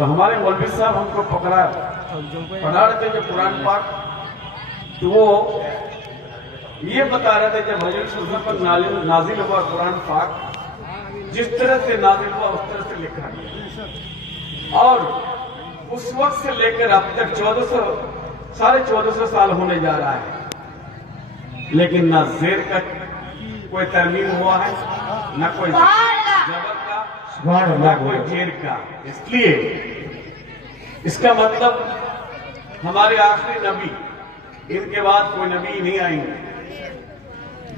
तो हमारे मौलवी साहब हमको पढ़ा रहे थे जो कुरान पाक, तो वो ये बता रहे थे जब हजरत सुल्तान पर नाजिल हुआ कुरान पाक, जिस तरह से नाजिल हुआ उस तरह से लिखा गया, और उस वक्त से लेकर अब तक 1400 साल होने जा रहा है, लेकिन ना जेर का कोई तरमीम हुआ है, ना कोई जबर का, ना कोई जेर का। इसलिए इसका मतलब हमारे आखिरी नबी, इनके बाद कोई नबी नहीं आएंगे।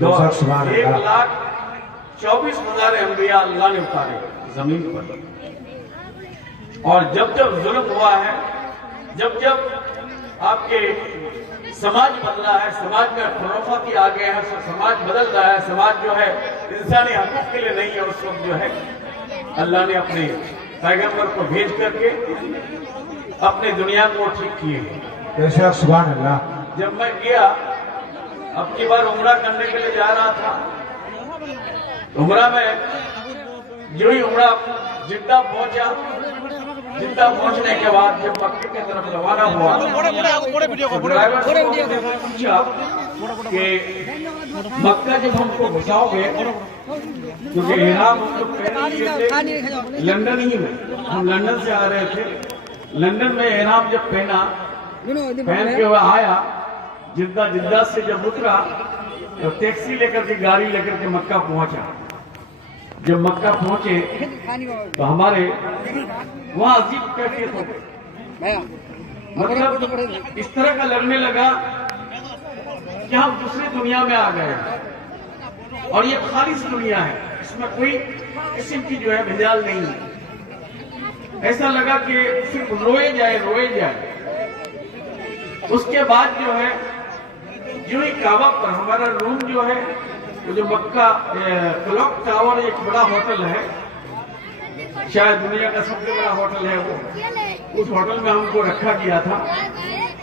1,24,000 अंबिया अल्लाह ने उतारे जमीन पर, और जब जब जुल्म हुआ है, जब जब आपके समाज बदला है, समाज में खुराफाती आ गए हैं, समाज बदल रहा है, समाज जो है इंसानी हकूक के लिए नहीं है, उस वक्त जो है अल्लाह ने अपने पैगंबर को भेज करके अपने दुनिया को ठीक किए। सुभान अल्लाह। जब मैं गया अब की बार उम्रा करने के लिए जा रहा था, उम्रा में जो ही उम्रा जिद्दा पहुंचा, जिद्दा पहुंचने के बाद जब मक्के की तरफ रवाना हुआ, ड्राइवर से पूछा कि मक्का जब हमको घुसाओगे, क्योंकि इहराम हम लोग पहन लिए थे लंदन ही में, हम लंदन से आ रहे थे, लंदन में इहराम जब पहन के वह आया, जिद्दा से जब उतरा तो टैक्सी लेकर के, गाड़ी लेकर के मक्का पहुंचा। जब मक्का पहुंचे तो हमारे वहां अजीब कैफियत हो गई, मतलब इस तरह का लगने लगा कि हम दूसरी दुनिया में आ गए, और ये खालिस दुनिया है, इसमें कोई किस्म की जो है भेजाल नहीं है। ऐसा लगा कि सिर्फ रोए जाए। उसके बाद जो है जो ही काबा पर हमारा रूम जो है, वो जो मक्का क्लॉक टावर, एक बड़ा होटल है, शायद दुनिया का सबसे बड़ा होटल है वो, उस होटल में हमको रखा गया था।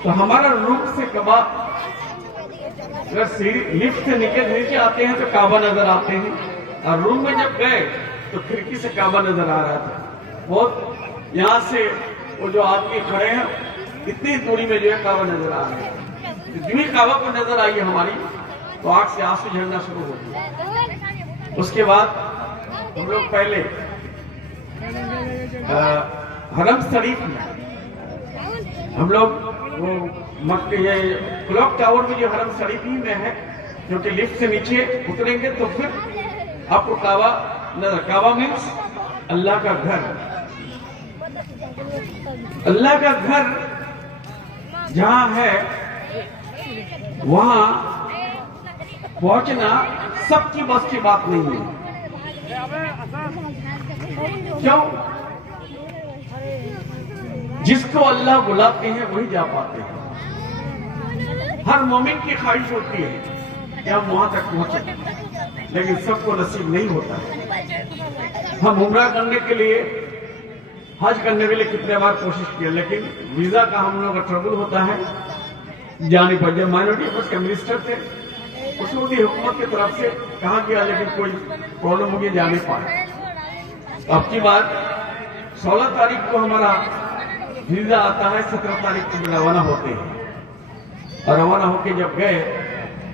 तो हमारा रूम से काबा, अगर सीढ़ी लिफ्ट से नीचे आते हैं तो काबा नजर आते हैं, और रूम में जब गए तो खिड़की से काबा नजर आ रहा था। बहुत यहाँ से वो जो आदमी खड़े हैं इतनी दूरी में जो है काबा नजर आ रहा है। जो ही काबा पर नजर आई हमारी तो आंख से आंसू झरना शुरू हो गया। उसके बाद हम लोग पहले हरम शरीफ में हम लोग वो मक्के, ये क्लॉक टावर में जो हरम शरीफ ही में है, क्योंकि लिफ्ट से नीचे उतरेंगे तो फिर आपको काबा नजर, काबा मीन्स अल्लाह का घर। अल्लाह का घर जहां है वहां पहुंचना सबकी बस की बात नहीं है। क्यों? जिसको अल्लाह बुलाते हैं वही जा पाते हैं। हर मोमिन की ख्वाहिश होती है कि हम वहां तक पहुंचे, लेकिन सबको नसीब नहीं होता। हम उम्रा करने के लिए, हज करने के लिए कितने बार कोशिश किया, लेकिन वीजा का हम लोग का ट्रबल होता है जाने पर। जब माइनॉरिटी अफेयर्स के मिनिस्टर थे, उसकी हुकूमत की तरफ से कहा गया, लेकिन कोई प्रॉब्लम हो गई, जा नहीं पाए। अब की बात 16 तारीख को हमारा वीजा आता है, 17 तारीख को रवाना होते हैं, और रवाना होके जब गए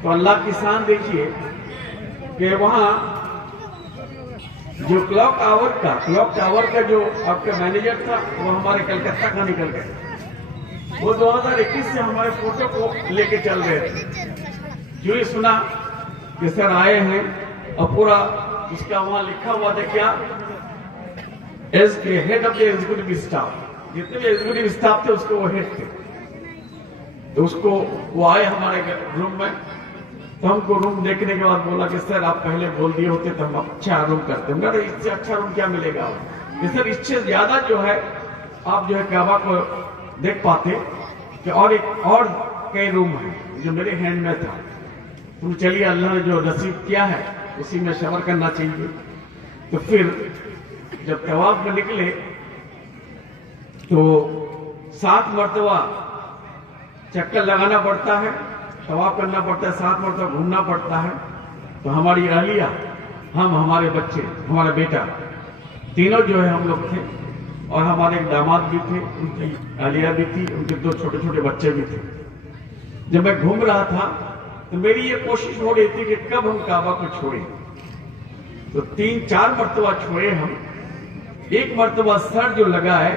तो अल्लाह की शान देखिए कि वहां जो क्लॉक टावर का जो आपका मैनेजर था, वो हमारे कलकत्ता का निकल गए। वो 2021 से हमारे फोटो को लेके चल रहे थे। जो ही सुना कि सर आए हैं, और पूरा उसका वहां लिखा हुआ था क्या, as head of the executive staff, जितने भी एग्जीक्यूटिव स्टाफ थे उसके वो हेड थे। तो उसको वो आए हमारे रूम में, तो हमको रूम देखने के बाद बोला कि सर आप पहले बोल दिए होते तो हम अच्छा रूम करते। मगर इससे अच्छा रूम क्या मिलेगा कि सर, इससे ज्यादा जो है आप जो है काबा को देख पाते कि और कई रूम है जो मेरे हैंड में था। तुम चलिए, अल्लाह ने जो नसीब किया है उसी में सबर करना चाहिए। तो फिर जब तवाफ में निकले तो 7 मरतबा चक्कर लगाना पड़ता है, तवाफ करना पड़ता है, 7 मरतबा घूमना पड़ता है। तो हमारी अहलिया, हम, हमारे बच्चे, हमारा बेटा, तीनों जो है हम लोग थे, और हमारे एक दामाद भी थे, उनकी आलिया भी थी, उनके 2 छोटे छोटे बच्चे भी थे। जब मैं घूम रहा था तो मेरी ये कोशिश हो रही थी कि कब हम काबा को छोड़ें। तो 3-4 मरतबा छोड़े हम। एक मरतबा सर जो लगा है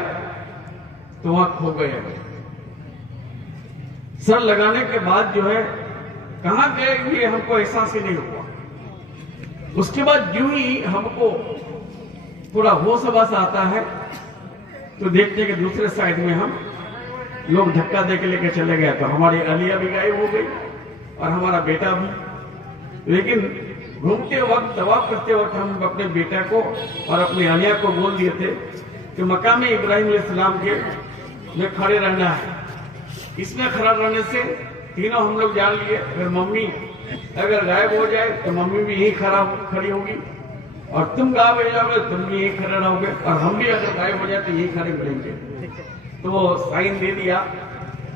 तो वहां खो गए। सर लगाने के बाद जो है कहां गए ये हमको एहसास ही नहीं हुआ। उसके बाद यूं ही हमको थोड़ा होश आवास आता है तो देखते हैं कि दूसरे साइड में हम लोग धक्का दे के लेके चले गए। तो हमारी आलिया भी गायब हो गई और हमारा बेटा भी। लेकिन घूमते वक्त, तवाफ करते वक्त हम अपने बेटा को और अपनी आलिया को बोल दिए थे कि मकाम इब्राहिम अलैहिस्सलाम के में खड़े रहना है। इसमें खड़ा रहने से तीनों हम लोग जान लिए, अगर मम्मी अगर गायब हो जाए तो मम्मी भी यही खड़ी होगी, और तुम गायब हो जाओगे तुम भी यही खड़े रहोगे, और हम भी अगर गायब हो जाए तो यही खड़े रहेंगे। तो वो साइन दे दिया।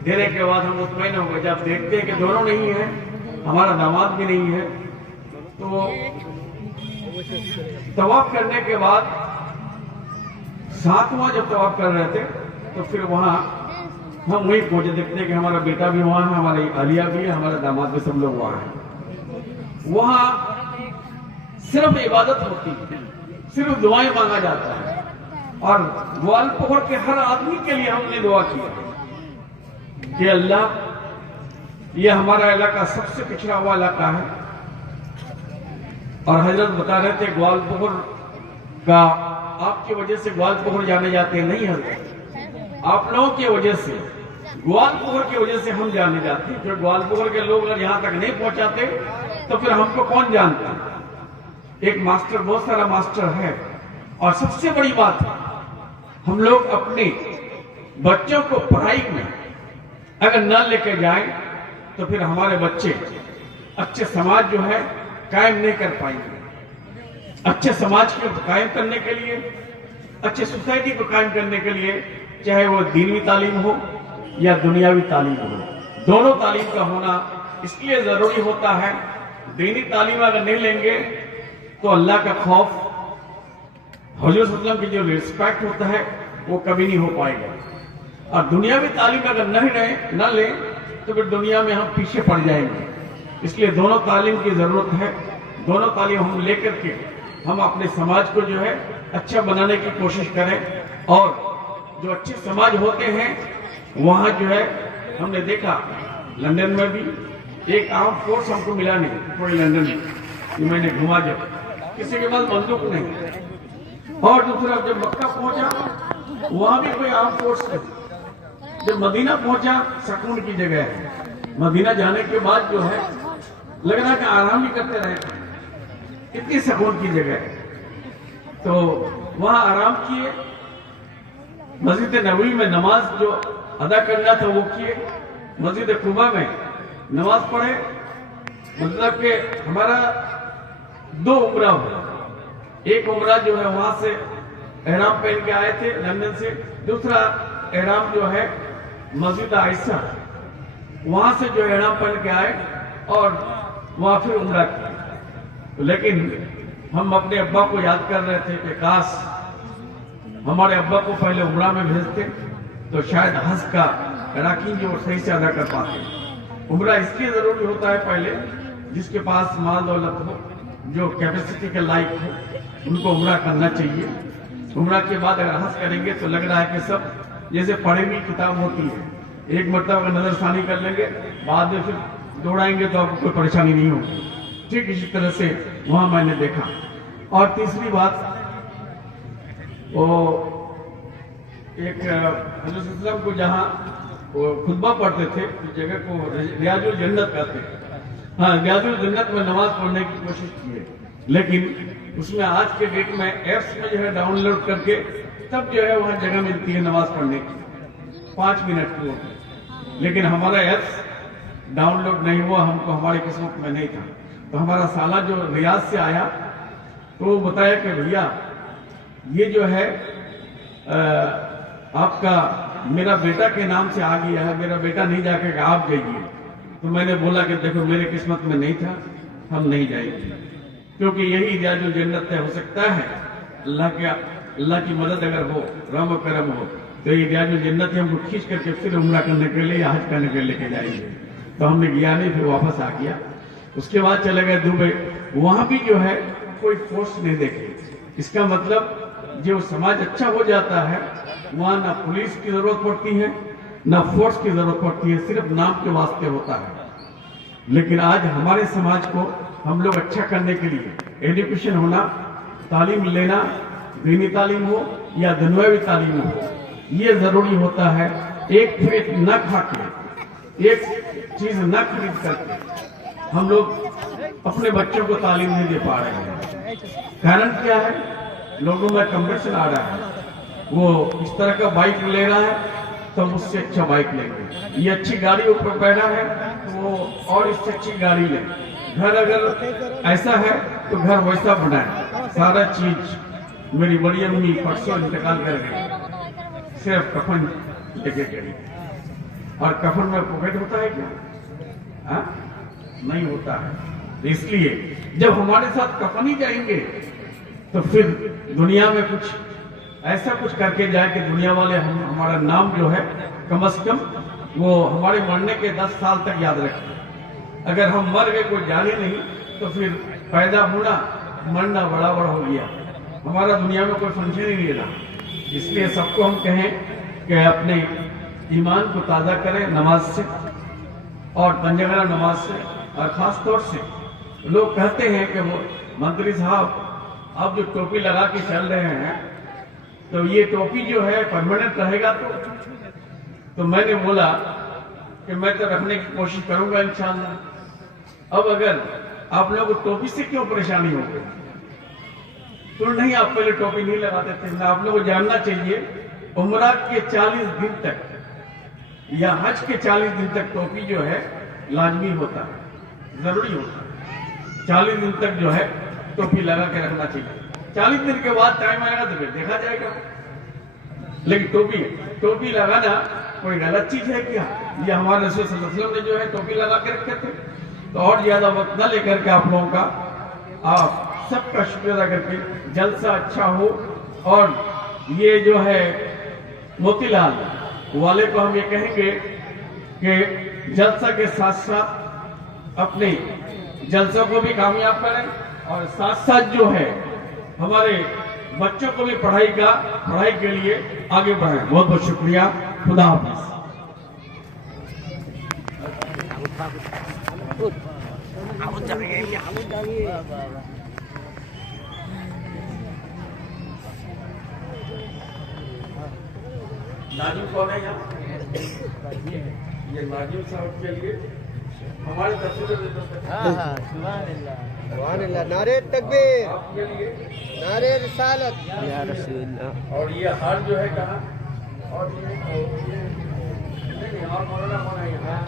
देने के बाद हम मुतमईन हो गए। जब देखते हैं कि दोनों नहीं है, हमारा दामाद भी नहीं है, तो तवाफ करने के बाद 7वां जब तवाफ कर रहे थे तो फिर वहां हम वही पहुंचे। देखते हैं कि हमारा बेटा भी वहां है, हमारी आलिया भी है, हमारा दामाद भी, सब लोग वहां हैं। वहां सिर्फ इबादत होती है, सिर्फ दुआएं मांगा जाता है। और ग्वालपोखर के हर आदमी के लिए हमने दुआ की कि अल्लाह ये हमारा इलाका सबसे पिछड़ा हुआ इलाका है। और हजरत बता रहे थे ग्वालपोखर का आपकी वजह से ग्वालपोखर जाने जाते हैं। नहीं हजरत, आप लोगों की वजह से, ग्वालपोखर की वजह से हम जाने जाते हैं। जो ग्वालपोखर के लोग अगर यहां तक नहीं पहुंचाते तो फिर हमको कौन जानता। एक मास्टर, बहुत सारा मास्टर है। और सबसे बड़ी बात है, हम लोग अपने बच्चों को पढ़ाई में अगर न लेके जाएं तो फिर हमारे बच्चे अच्छे समाज जो है कायम नहीं कर पाएंगे। अच्छे समाज को कायम करने के लिए, अच्छे सोसाइटी को कायम करने के लिए, चाहे वो दीनी तालीम हो या दुनियावी तालीम हो, दोनों तालीम का होना इसलिए जरूरी होता है। दीनी तालीम अगर नहीं लेंगे तो अल्लाह का खौफ, हुजूर सल्लल्लाहु अलैहि वसल्लम की जो रिस्पेक्ट होता है वो कभी नहीं हो पाएगा। और दुनियावी तालीम अगर न ले तो फिर दुनिया में हम पीछे पड़ जाएंगे। इसलिए दोनों तालीम की जरूरत है। दोनों तालीम हम लेकर के हम अपने समाज को जो है अच्छा बनाने की कोशिश करें। और जो अच्छे समाज होते हैं वहां जो है हमने देखा, लंदन में भी एक आर्म फोर्स हमको मिला नहीं, कोई लंदन में मैंने घुमा, जब किसी के पास बंदूक नहीं। और दूसरा जब मक्का पहुंचा वहां भी कोई आर्म फोर्स नहीं। जब मदीना पहुंचा, सुकून की जगह है। मदीना जाने के बाद जो है लग रहा कि आराम ही करते रहे, इतनी सुकून की जगह है। तो वहां आराम किए, मस्जिद नबवी में नमाज जो अदा करना था वो किए, मस्जिद कुबा में नमाज पढ़े। मतलब कि हमारा 2 उम्रा हुआ। एक उम्रा जो है वहां से एहराम पहन के आए थे लंदन से, दूसरा एहराम जो है मस्जिद आयशा वहां से जो एहराम पहन के आए और वहां फिर उम्रा की। लेकिन हम अपने अब्बा को याद कर रहे थे कि काश हमारे अब्बा को पहले उम्रा में भेजते तो शायद हज का अराकीन जो सही से अदा कर पाते। उम्रा इसलिए जरूरी होता है, पहले जिसके पास माल दौलत हो, जो कैपेसिटी के लायक हो, उनको उम्रा करना चाहिए। उम्रा के बाद अगर हज करेंगे तो लग रहा है कि सब जैसे पढ़ी हुई किताब होती है, एक मरतबा अगर नजरसानी कर लेंगे, बाद में फिर दौड़ाएंगे तो आपको कोई परेशानी नहीं होगी। ठीक इसी तरह से वहां मैंने देखा। और तीसरी बात, वो एक हज़रत सल्लल्लाहु को जहां वो खुतबा पढ़ते थे, उस जगह को रियाजुल जन्नत कहते हैं। हाँ, रियाजुल जन्नत में नमाज पढ़ने की कोशिश की है, लेकिन उसमें आज के डेट में ऐप्स में जो है डाउनलोड करके तब जो है वहां जगह मिलती है नमाज पढ़ने की 5 मिनट को। लेकिन हमारा ऐप्स डाउनलोड नहीं हुआ, हमको हमारी किस्मत में नहीं था। तो हमारा साला जो रियाज से आया तो वो बताया कि भैया ये जो है आपका मेरा बेटा के नाम से आ गया है, मेरा बेटा नहीं जाके आप जाइए। तो मैंने बोला कि देखो मेरे किस्मत में नहीं था, हम नहीं जाएंगे, क्योंकि यही रियाजुल जन्नत है। हो सकता है अल्लाह के अल्लाह की मदद अगर हो, रहम करम हो, तो ये रियाजुल जन्नत हमको खींच करके फिर उम्रा करने के लिए, हज करने के लिए लेके जाएंगे। तो हमने गया नहीं, फिर वापस आ गया। उसके बाद चले गए दुबई। वहां भी जो है कोई फोर्स नहीं देखे। इसका मतलब जो समाज अच्छा हो जाता है वहां ना पुलिस की जरूरत पड़ती है, ना फोर्स की जरूरत पड़ती है, सिर्फ नाम के वास्ते होता है। लेकिन आज हमारे समाज को हम लोग अच्छा करने के लिए एजुकेशन होना, तालीम लेना, दीनी तालीम हो या दुनियावी तालीम हो, ये जरूरी होता है। एक पेट न खा के, एक चीज न खरीद करके हम लोग अपने बच्चों को तालीम नहीं दे पा रहे हैं। कारण क्या है? लोगों में कंपटीशन आ रहा है। वो इस तरह का बाइक ले रहा है तो हम उससे अच्छा बाइक लेंगे, ये अच्छी गाड़ी ऊपर बैठा है तो वो और इससे अच्छी गाड़ी ले। घर अगर ऐसा है तो घर वैसा बनाए। सारा चीज मेरी बड़ी अम्मी परसों इंतकाल कर गई, सिर्फ कफन लेके गई। और कफन में पॉकेट होता है क्या? हा? नहीं होता है। इसलिए जब हमारे साथ कफन ही जाएंगे तो फिर दुनिया में कुछ ऐसा कुछ करके जाए कि दुनिया वाले हमारा नाम जो है कम से कम वो हमारे मरने के 10 साल तक याद रखें। अगर हम मर गए, कोई जाने नहीं, तो फिर पैदा होना मरना बराबर हो गया, हमारा दुनिया में कोई फंक्शन ही नहीं रहा। इसलिए सबको हम कहें कि अपने ईमान को ताज़ा करें नमाज से और पंजगरा नमाज से। और ख़ास तौर से लोग कहते हैं कि वो मंत्री साहब आप जो टोपी लगा के चल रहे हैं तो ये टोपी जो है परमानेंट रहेगा। तो मैंने बोला कि मैं तो रखने की कोशिश करूंगा इंशाअल्लाह। अब अगर आप लोगों को टोपी से क्यों परेशानी हो गई? तो नहीं, आप पहले टोपी नहीं लगाते थे। मैं आप लोगों को जानना चाहिए, उम्रा के 40 दिन तक या हज के 40 दिन तक टोपी जो है लाजमी होता है, जरूरी होता है। 40 दिन तक जो है टोपी लगा के रखना चाहिए। 40 दिन के बाद टाइम आएगा तो फिर देखा जाएगा। लेकिन टोपी लगाना कोई गलत चीज है क्या? ये हमारे रसूल सल्लल्लाहु अलैहि वसल्लम ने जो है टोपी लगा के रखे थे। तो और ज्यादा वक्त न लेकर के आप लोगों का, आप सबका शुक्रिया अदा करके जलसा अच्छा हो। और ये जो है मोतीलाल वाले को हम ये कहेंगे कि जलसा के साथ साथ अपने जलसों को भी कामयाब करें और साथ साथ जो है हमारे बच्चों को भी पढ़ाई के लिए आगे बढ़ाएं। बहुत बहुत शुक्रिया। खुदा हाफिज। नाजिम कौन है यहाँ? ये नाजिम साहब के लिए हमारे नारे तकबीर, आपके लिए नारे रिसालत या रसूलल्लाह। और ये हार जो है कहाँ? और नहीं, और मौलाना कौन है यहाँ?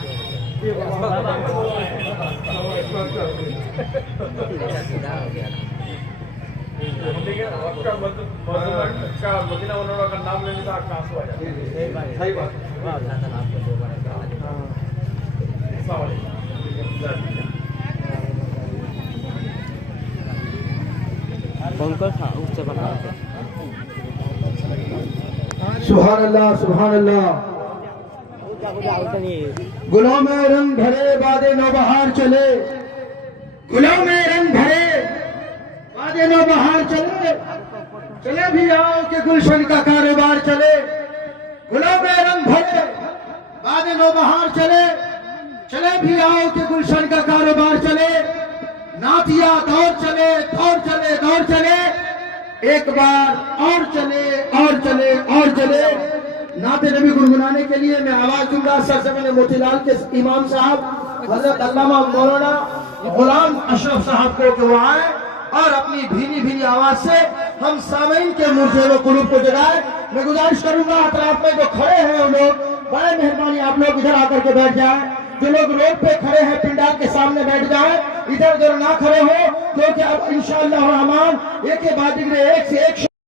आपका मदीना मुनव्वरा का नाम लेने से आपका आंसू आ जाता है। सही बात। सुभान अल्लाह, सुभान अल्लाह। गुलों में रंग भरे बादे नौबहार चले, गुलों में रंग भरे बादे नौबहार चले, चले भी आओ कि गुलशन का कारोबार चले। गुलों में रंग भरे बादे नौबहार चले, चले भी आओ कि गुलशन का कारोबार चले। नातिया दौर चले, दौर चले, दौर चले, एक बार और चले, और चले, और चले। नाते नबी गुनगुनाने के लिए मैं आवाज दूंगा। सबसे पहले मोतीलाल के इमाम साहब हजरत अल्लामा मौलाना गुलाम अशरफ साहब को जो आए और अपनी भीनी भीनी आवाज से हम सामीन के मुर्जे कुलूब को जगाए। मैं गुजारिश करूंगा अतराफ में जो खड़े हैं वो लोग, बड़े मेहरबानी आप लोग इधर आकर के बैठ जाए। जो लोग रोड पे खड़े हैं पिंडाल के सामने बैठ जाए, इधर उधर ना खड़े हो, क्योंकि अब इंशाअल्लाह रहमान एक के बाद एक से एक